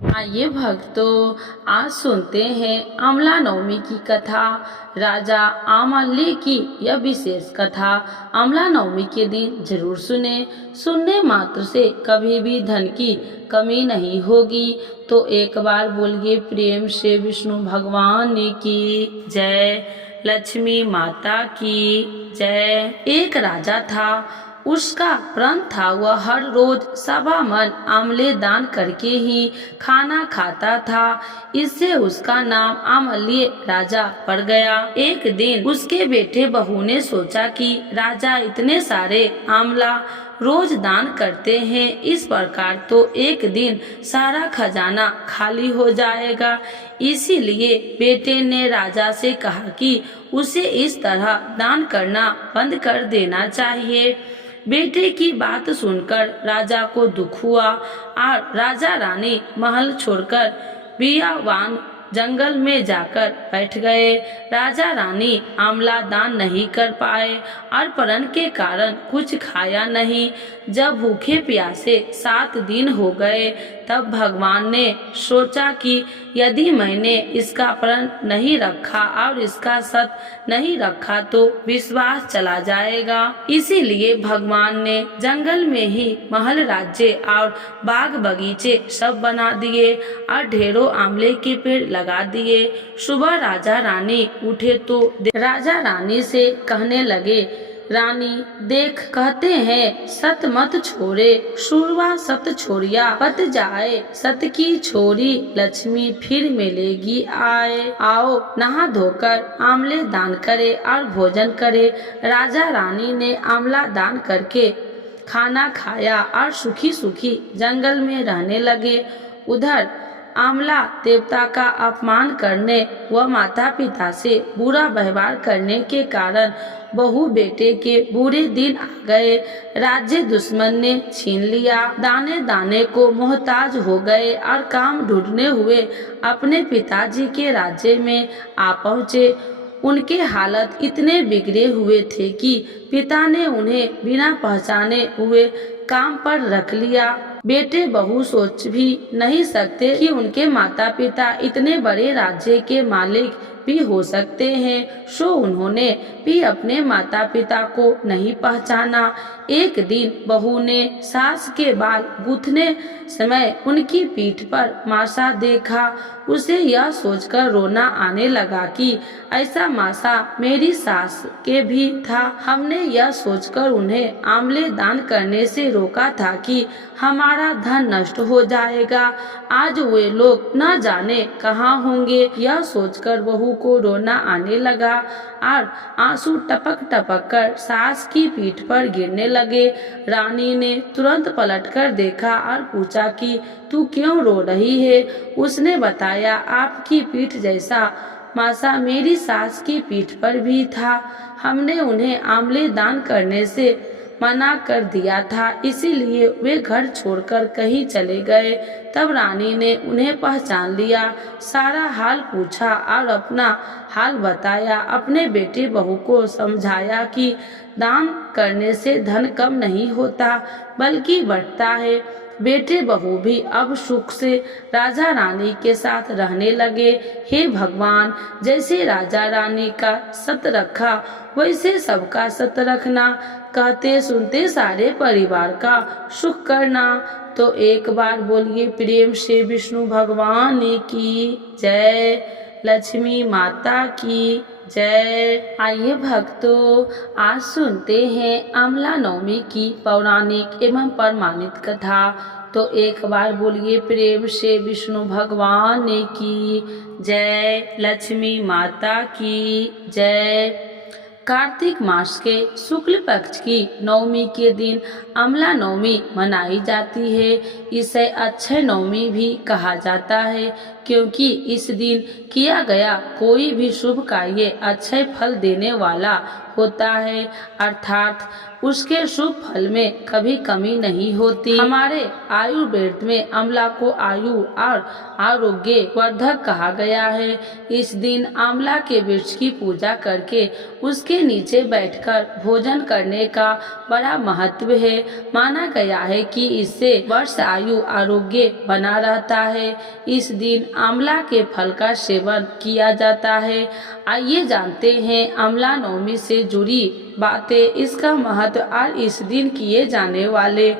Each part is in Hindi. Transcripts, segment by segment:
आइए भक्तों, आज सुनते हैं अमला नवमी की कथा। राजा आमल्य की यह विशेष कथा अमला नवमी के दिन जरूर सुने। सुनने मात्र से कभी भी धन की कमी नहीं होगी। तो एक बार बोलिए प्रेम से विष्णु भगवान की जय, लक्ष्मी माता की जय। एक राजा था, उसका प्रण था वह हर रोज सवा मन आमले दान करके ही खाना खाता था। इससे उसका नाम आमल्य राजा पड़ गया। एक दिन उसके बेटे बहू ने सोचा कि राजा इतने सारे आमला रोज दान करते हैं, इस प्रकार तो एक दिन सारा खजाना खाली हो जाएगा। इसीलिए बेटे ने राजा से कहा कि उसे इस तरह दान करना बंद कर देना चाहिए। बेटे की बात सुनकर राजा को दुख हुआ और राजा रानी महल छोड़कर बियावान जंगल में जाकर बैठ गए। राजा रानी आमला दान नहीं कर पाए और प्रण के कारण कुछ खाया नहीं। जब भूखे प्यासे 7 दिन हो गए, तब भगवान ने सोचा कि यदि मैंने इसका प्रण नहीं रखा और इसका सत नहीं रखा तो विश्वास चला जाएगा। इसीलिए भगवान ने जंगल में ही महल, राज्य और बाग बगीचे सब बना दिए और ढेरों आंवले के पेड़ लगा दिए। सुबह राजा रानी उठे तो राजा रानी से कहने लगे, रानी देख, कहते हैं सत मत छोड़े, शुरवा सत छोड़िया पत जाए, सत की छोरी लक्ष्मी फिर मिलेगी आए। आओ नहा धोकर आमले दान करे और भोजन करे। राजा रानी ने आमला दान करके खाना खाया और सुखी सुखी जंगल में रहने लगे। उधर आमला देवता का अपमान करने व माता पिता से बुरा व्यवहार करने के कारण बहू बेटे के बुरे दिन आ गए। राज्य दुश्मन ने छीन लिया, दाने दाने को मोहताज हो गए और काम ढूंढने हुए अपने पिताजी के राज्य में आ पहुँचे। उनके हालत इतने बिगड़े हुए थे कि पिता ने उन्हें बिना पहचाने हुए काम पर रख लिया। बेटे बहू सोच भी नहीं सकते कि उनके माता पिता इतने बड़े राज्य के मालिक भी हो सकते हैं, सो उन्होंने भी अपने माता पिता को नहीं पहचाना। एक दिन बहू ने सास के बाल गूंथने समय उनकी पीठ पर मासा देखा। उसे यह सोचकर रोना आने लगा कि ऐसा मासा मेरी सास के भी था। हमने यह सोचकर उन्हें आमले दान करने से रोका था कि हमारा धन नष्ट हो जाएगा। आज वे लोग न जाने कहाँ होंगे। यह सोचकर बहू को रोना आने लगा और आंसू टपक टपक कर सास की पीठ पर गिरने लगे। रानी ने तुरंत पलटकर देखा और पूछा कि तू क्यों रो रही है। उसने बताया, आपकी पीठ जैसा मासा मेरी सास की पीठ पर भी था। हमने उन्हें आमले दान करने से मना कर दिया था, इसीलिए वे घर छोड़कर कहीं चले गए। तब रानी ने उन्हें पहचान लिया, सारा हाल पूछा और अपना हाल बताया। अपने बेटे बहू को समझाया कि दान करने से धन कम नहीं होता बल्कि बढ़ता है। बेटे बहू भी अब सुख से राजा रानी के साथ रहने लगे। हे भगवान, जैसे राजा रानी का सत रखा वैसे सबका सत रखना, कहते सुनते सारे परिवार का सुख करना। तो एक बार बोलिए प्रेम से विष्णु भगवान की जय, लक्ष्मी माता की जय। आइए भक्तों, आज सुनते हैं आमला नवमी की पौराणिक एवं प्रमाणित कथा। तो एक बार बोलिए प्रेम से विष्णु भगवान की जय, लक्ष्मी माता की जय। कार्तिक मास के शुक्ल पक्ष की नवमी के दिन अमला नवमी मनाई जाती है। इसे अक्षय नवमी भी कहा जाता है, क्योंकि इस दिन किया गया कोई भी शुभ कार्य अक्षय फल देने वाला होता है, अर्थात उसके शुभ फल में कभी कमी नहीं होती। हमारे आयुर्वेद में आंवला को आयु और आरोग्य वर्धक कहा गया है। इस दिन आंवला के वृक्ष की पूजा करके उसके नीचे बैठकर भोजन करने का बड़ा महत्व है। माना गया है कि इससे वर्ष आयु आरोग्य बना रहता है। इस दिन आंवला के फल का सेवन किया जाता है। आइए जानते हैं आंवला नवमी से जुड़ी बातें, इसका महत्व और इस दिन किए जाने वाले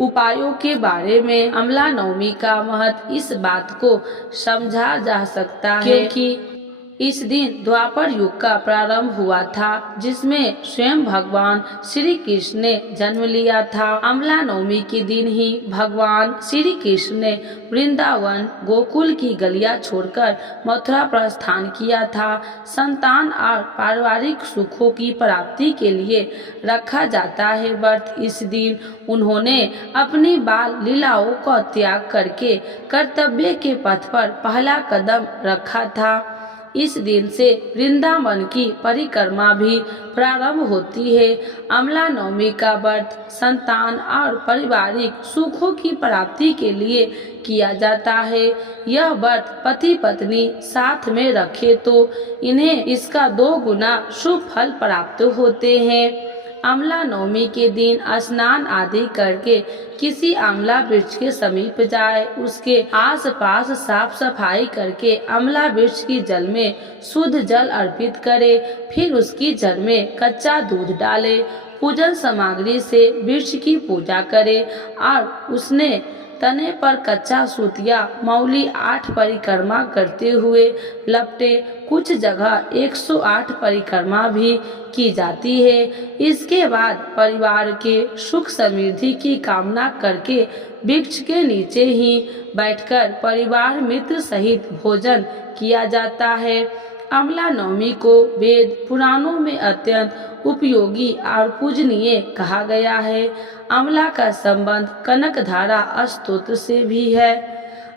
उपायों के बारे में। आंवला नवमी का महत्व इस बात को समझा जा सकता है क्योंकि इस दिन द्वापर युग का प्रारंभ हुआ था, जिसमें स्वयं भगवान श्री कृष्ण ने जन्म लिया था। आंवला नवमी के दिन ही भगवान श्री कृष्ण ने वृंदावन गोकुल की गलियां छोड़कर मथुरा प्रस्थान किया था। संतान और पारिवारिक सुखों की प्राप्ति के लिए रखा जाता है व्रत। इस दिन उन्होंने अपनी बाल लीलाओं का त्याग करके कर्तव्य के पथ पर पहला कदम रखा था। इस दिन से वृंदावन की परिक्रमा भी प्रारंभ होती है। आंवला नवमी का व्रत संतान और पारिवारिक सुखों की प्राप्ति के लिए किया जाता है। यह व्रत पति पत्नी साथ में रखे तो इन्हें इसका 2 गुना शुभ फल प्राप्त होते हैं। आंवला नवमी के दिन स्नान आदि करके किसी आंवला वृक्ष के समीप जाए, उसके आसपास साफ सफाई करके आंवला वृक्ष की जल में शुद्ध जल अर्पित करे, फिर उसकी जड़ में कच्चा दूध डाले, पूजन सामग्री से वृक्ष की पूजा करे और उसने तने पर कच्चा सूतिया मौली 8 परिक्रमा करते हुए लपटे। कुछ जगह 108 परिक्रमा भी की जाती है। इसके बाद परिवार के सुख समृद्धि की कामना करके वृक्ष के नीचे ही बैठकर परिवार मित्र सहित भोजन किया जाता है। आंवला नवमी को वेद पुराणों में अत्यंत उपयोगी और पूजनीय कहा गया है। आंवला का संबंध कनकधारा स्तोत्र से भी है।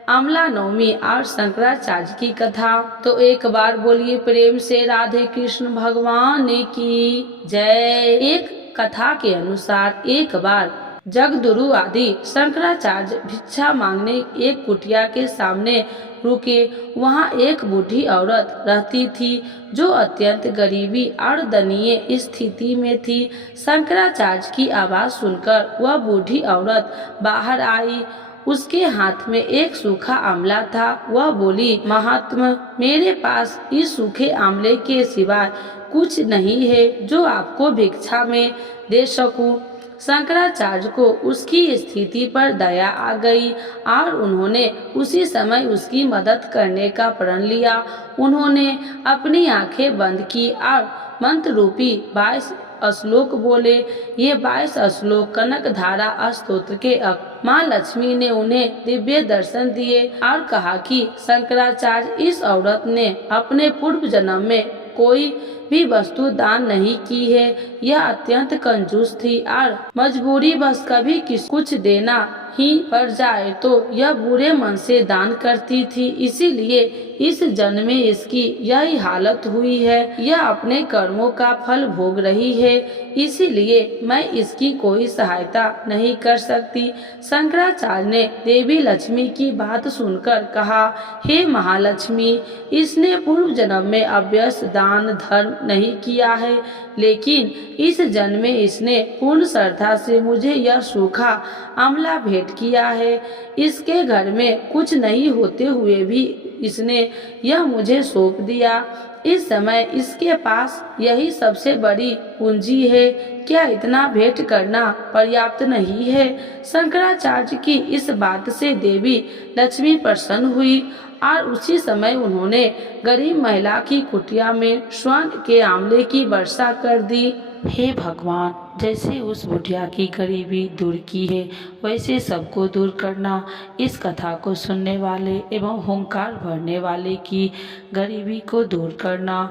आंवला नवमी और शंकराचार्य की कथा। तो एक बार बोलिए प्रेम से राधे कृष्ण भगवान की जय। एक कथा के अनुसार एक बार जगदुरु आदि शंकराचार्य भिक्षा मांगने एक कुटिया के सामने रुके। वहाँ एक बूढ़ी औरत रहती थी जो अत्यंत गरीबी और दयनीय स्थिति में थी। शंकराचार्य की आवाज सुनकर वह बूढ़ी औरत बाहर आई। उसके हाथ में एक सूखा आंवला था। वह बोली, महात्मा, मेरे पास इस सूखे आंवले के सिवाय कुछ नहीं है जो आपको भिक्षा में दे सकूं। शंकराचार्य को उसकी स्थिति पर दया आ गई और उन्होंने उसी समय उसकी मदद करने का प्रण लिया। उन्होंने अपनी आंखें बंद की और मंत्र रूपी 22 श्लोक बोले। ये 22 श्लोक कनकधारा स्तोत्र के माँ लक्ष्मी ने उन्हें दिव्य दर्शन दिए और कहा कि शंकराचार्य, इस औरत ने अपने पूर्व जन्म में कोई भी वस्तु दान नहीं की है। यह अत्यंत कंजूस थी और मजबूरी बस कभी कुछ देना ही पड़ जाए तो यह बुरे मन से दान करती थी। इसीलिए इस जन्म में इसकी यही हालत हुई है। यह अपने कर्मों का फल भोग रही है, इसीलिए मैं इसकी कोई सहायता नहीं कर सकती। शंकराचार्य ने देवी लक्ष्मी की बात सुनकर कहा, हे महालक्ष्मी, इसने पूर्व जन्म में अभ्यस्त दान धर्म नहीं किया है, लेकिन इस जन्म में इसने पूर्ण श्रद्धा से मुझे यह सूखा आंवला भेंट किया है। इसके घर में कुछ नहीं होते हुए भी इसने यह मुझे सौंप दिया। इस समय इसके पास यही सबसे बड़ी पूंजी है। क्या इतना भेंट करना पर्याप्त नहीं है? शंकराचार्य की इस बात से देवी लक्ष्मी प्रसन्न हुई और उसी समय उन्होंने गरीब महिला की कुटिया में स्वर्ण के आंवले की वर्षा कर दी। हे भगवान, जैसे उस बुढ़िया की गरीबी दूर की है, वैसे सबको दूर करना। इस कथा को सुनने वाले एवं हुंकार भरने वाले की गरीबी को दूर करना।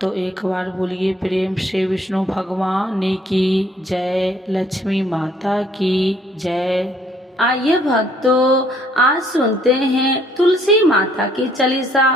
तो एक बार बोलिए प्रेम से विष्णु भगवान की जय, लक्ष्मी माता की जय। आइए भक्तों, आज सुनते हैं तुलसी माता की चालीसा।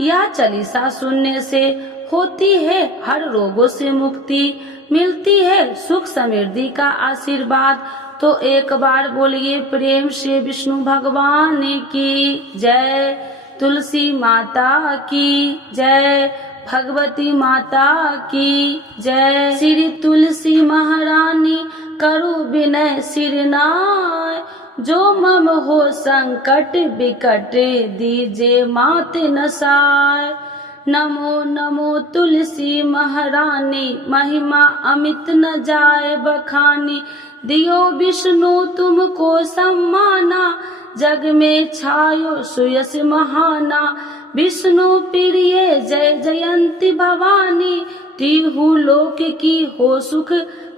यह चालीसा सुनने से होती है हर रोगों से मुक्ति, मिलती है सुख समृद्धि का आशीर्वाद। तो एक बार बोलिए प्रेम से विष्णु भगवान की जय, तुलसी माता की जय, भगवती माता की जय। श्री तुलसी महारानी करु विनय सिरनाय, जो मम हो संकट विकट दीजे मात नसाय। नमो नमो तुलसी महारानी, महिमा अमित न जाए बखानी, दियो विष्णु तुमको सम्माना, जग में छायो सुयस महाना। विष्णु प्रिय जय जयंती भवानी, तिहु लोक की हो सुख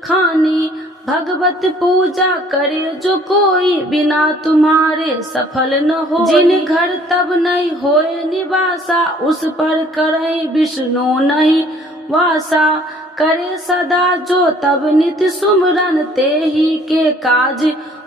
खानी। भगवत पूजा करे जो कोई, बिना तुम्हारे सफल न हो। जिन घर तब नहीं होए निवासा, उस पर करे विष्णु नहीं वासा। करे सदा जो तब नित सुमरन, ते ही के काज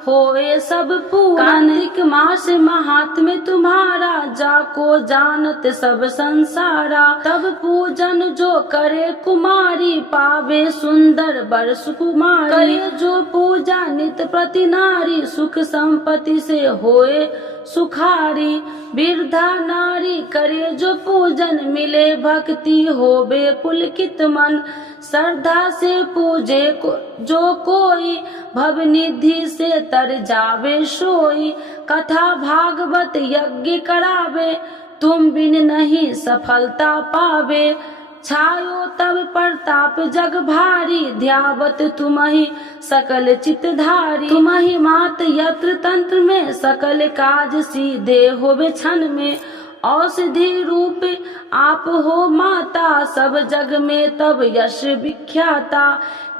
होए सब पूरन। कार्तिक मास महात्म्य तुम्हारा, जाको जानत सब संसारा। तब पूजन जो करे कुमारी, पावे सुंदर वर सुकुमारी। करे जो पूजा नित प्रति नारी, सुख संपत्ति से होए सुखारी। वृद्धा नारी करे जो पूजन, मिले भक्ति होवे पुलकित मन। श्रद्धा से पूजे जो कोई, भव निधि से तर जावे सोई। कथा भागवत यज्ञ करावे, तुम बिन नहीं सफलता पावे। छायो तब प्रताप जग भारी, ध्यावत तुम्हि सकल चितधारी। तुम्हि मात यत्र तंत्र में, सकल काज सीधे होवे क्षण में। औषधि रूप आप हो माता, सब जग में तब यश विख्याता।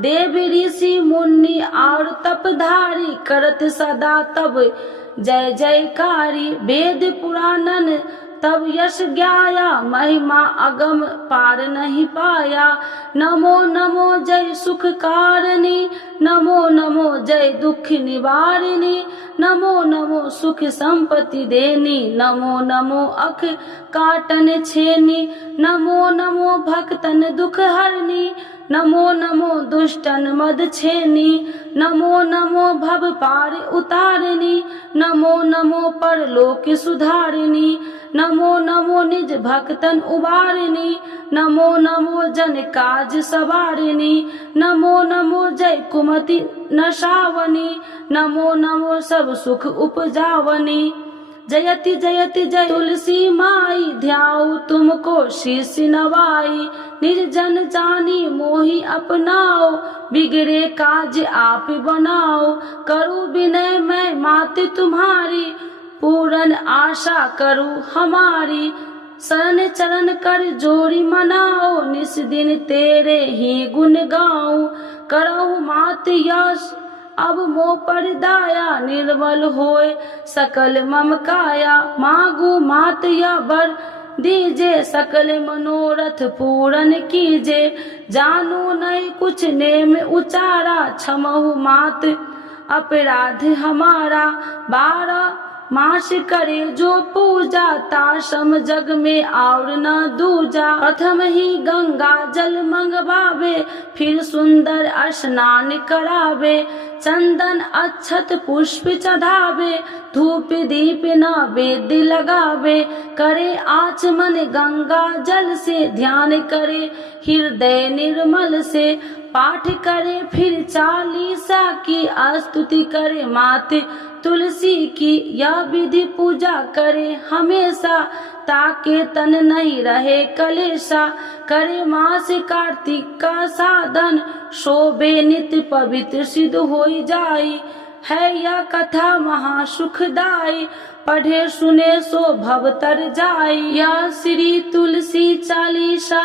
देव ऋषि मुनि और तपधारी, करत सदा तब जय जयकारी। वेद पुराणन तब यश ज्ञाया, महिमा अगम पार नहीं पाया। नमो नमो जय सुख कारिणी, नमो नमो जय दुख निवारिणी। नमो नमो सुख संपत्ति देनी, नमो नमो अख काटन छेनी। नमो नमो भक्तन दुख हरनी, नमो नमो दुष्टन मद छेनी। नमो नमो भव पार उतारिणी, नमो नमो परलोक सुधारिणी। नमो नमो निज भक्तन उबारिणी, नमो नमो जन काज सवारिणी। नमो नमो जय कुमति नशावनी, नमो नमो सब सुख उपजावनी। जयति जयति जय तुलसी माई, ध्याऊ तुमको शीश नवाई। निर्जन जानी मोहि अपनाओ, बिगड़े काज आप बनाओ। करूँ विनय मैं मात तुम्हारी, पूरन आशा करूँ हमारी। शरण चरण कर जोड़ी मनाओ, निस दिन तेरे ही गुण गाऊं। करहु मात यश अब मोह पर दाया, निर्मल होए सकल मम काया। मांगू मात या वर दीजे, सकल मनोरथ पूरन कीजे। जानू नहीं कुछ नेम उचारा, क्षमहु मात अपराध हमारा। 12 मास करे जो पूजा, ताशम जग में और न दूजा। प्रथम ही गंगा जल मंगवावे, फिर सुंदर स्नान करावे। चंदन अक्षत पुष्प चढ़ावे, धूप दीप नैवेद्य लगावे। करे आचमन गंगा जल से, ध्यान करे हृदय निर्मल से। पाठ करे फिर 40 की, स्तुति करे मात तुलसी की। यह विधि पूजा करे हमेशा, ताके तन नहीं रहे कलेशा। करे मास कार्तिक का साधन, शोभे नित्य पवित्र सिद्ध होई जाई। है यह कथा महा सुखदाई, पढ़े सुने सो भव तर जाई। यह श्री तुलसी चालीसा,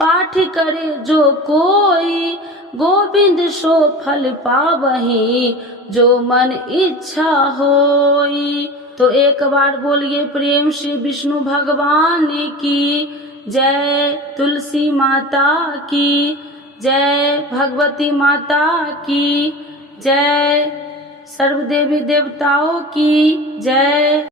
पाठ करे जो कोई। गोविंद सो फल पावही, जो मन इच्छा होई। तो एक बार बोलिए प्रेम से विष्णु भगवान की जय, तुलसी माता की जय, भगवती माता की जय, सर्वदेवी देवताओं की जय।